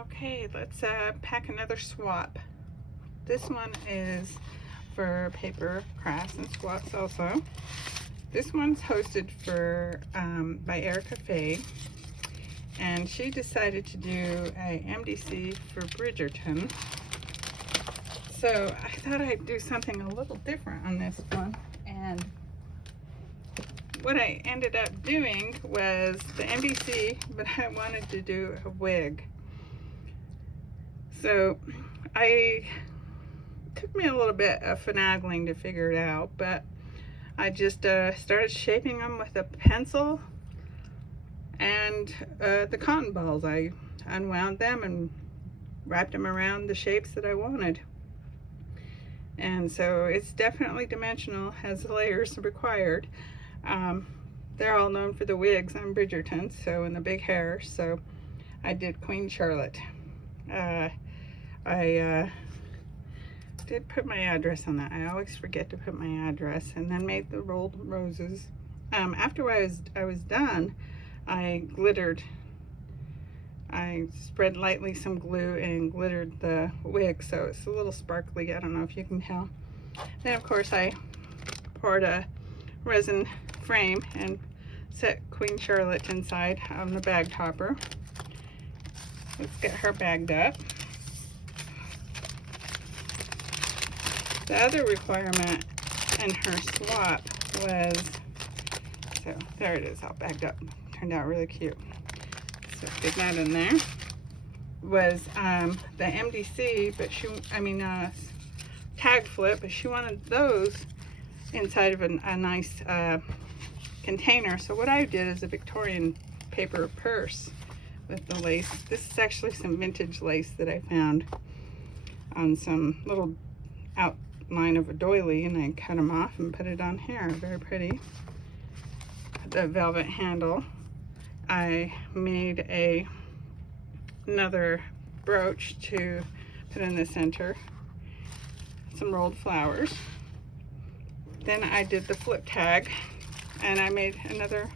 Okay, let's pack another swap. This one is for Papercrafts and swaps also. This one's hosted by Erica Faye, and she decided to do a MDC for Bridgerton. So I thought I'd do something a little different on this one, and what I ended up doing was the MDC, but I wanted to do a wig. So it took me a little bit of finagling to figure it out, but I just started shaping them with a pencil and the cotton balls. I unwound them and wrapped them around the shapes that I wanted. And so it's definitely dimensional, has the layers required. They're all known for the wigs on Bridgerton, so, and the big hair, so I did Queen Charlotte. I did put my address on that. I always forget to put my address, and then made the rolled roses. After I was done, I spread lightly some glue and glittered the wig, so it's a little sparkly. I don't know if you can tell. Then of course I poured a resin frame and set Queen Charlotte inside on the bag topper. Let's get her bagged up. The other requirement in her swap was, so there it is, all bagged up. Turned out really cute. So stick that in there. Was the MDC, but tag flip, but she wanted those inside of a nice container. So what I did is a Victorian paper purse with the lace. This is actually some vintage lace that I found on some little outline of a doily, and I cut them off and put it on here. Very pretty. The velvet handle. I made another brooch to put in the center. Some rolled flowers. Then I did the flip tag, and I made another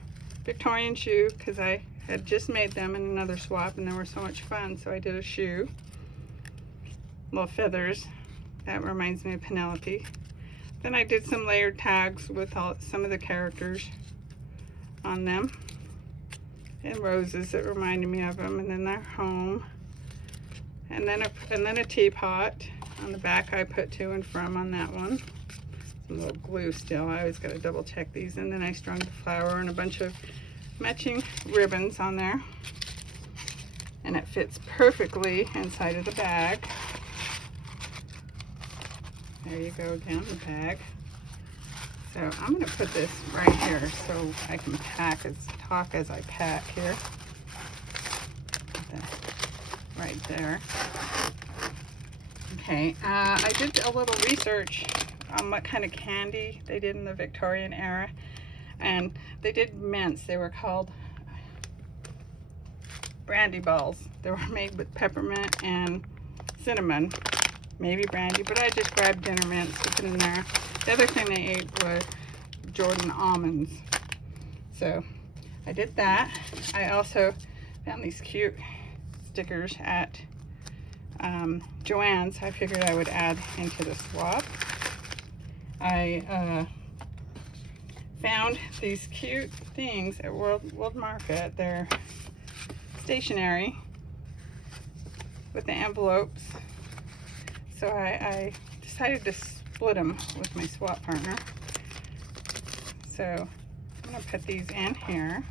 Victorian shoe because I had just made them in another swap and they were so much fun, so I did a shoe. Little feathers. That reminds me of Penelope. Then I did some layered tags with some of the characters on them, and roses that reminded me of them, and then their home, and then a teapot. On the back I put to and from on that one. Some little glue still. I always got to double check these. And then I strung the flower and a bunch of matching ribbons on there, and it fits perfectly inside of the bag. There you go again, the bag. So I'm going to put this right here so I can talk as I pack here. Right there. Okay, I did a little research on what kind of candy they did in the Victorian era, and they did mints. They were called brandy balls. They were made with peppermint and cinnamon, maybe brandy, but I just grabbed dinner mints to put in there. The other thing they ate was Jordan almonds. So I did that. I also found these cute stickers at Joann's. I figured I would add into the swap. I found these cute things at World Market. They're stationery with the envelopes. So I decided to split them with my swap partner. So I'm going to put these in here.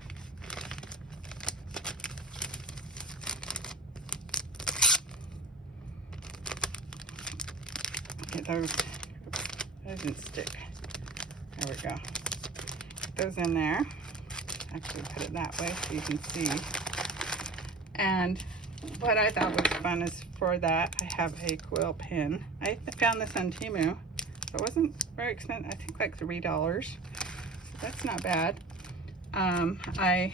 Get those. Oops, that didn't stick. There we go. Put those in there. Actually put it that way so you can see. And what I thought was fun is for that I have a quill pin. I found this on Temu. So it wasn't very expensive. I think like $3. So that's not bad. I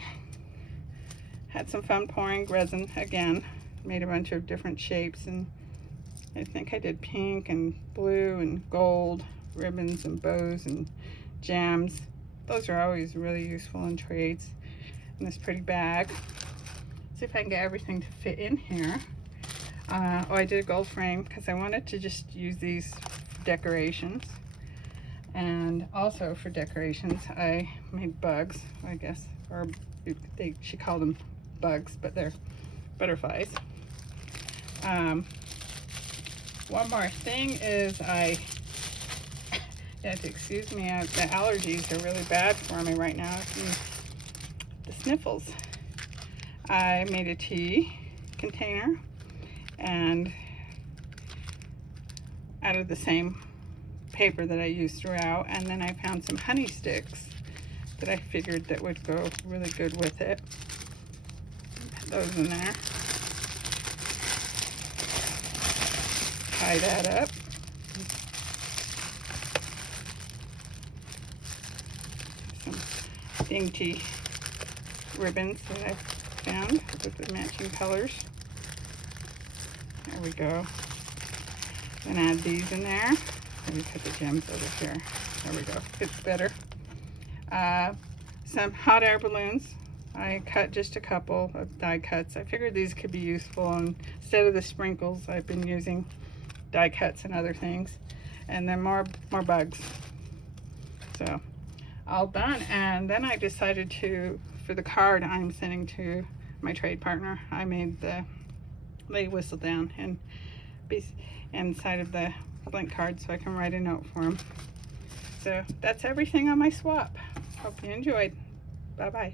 had some fun pouring resin again. Made a bunch of different shapes, and I think I did pink and blue and gold ribbons and bows and jams. Those are always really useful in trades. In this pretty bag. See if I can get everything to fit in here. Oh, I did a gold frame because I wanted to just use these for decorations. And also for decorations, I made bugs, I guess, or she called them bugs, but they're butterflies. One more thing is you have to excuse me, the allergies are really bad for me right now. The sniffles. I made a tea container and out of the same paper that I used throughout, and then I found some honey sticks that I figured that would go really good with it. Put those in there. Tie that up. Some dainty ribbons that I found with the matching colors. There we go. Then add these in there. Let me put the gems over here. There we go. It's better. Some hot air balloons. I cut just a couple of die cuts. I figured these could be useful, and instead of the sprinkles, I've been using die cuts and other things. And then more bugs. So all done. And then I decided for the card I'm sending to my trade partner, I made the lady whistle down and inside of the blank card so I can write a note for him. So that's everything on my swap. Hope you enjoyed. Bye bye.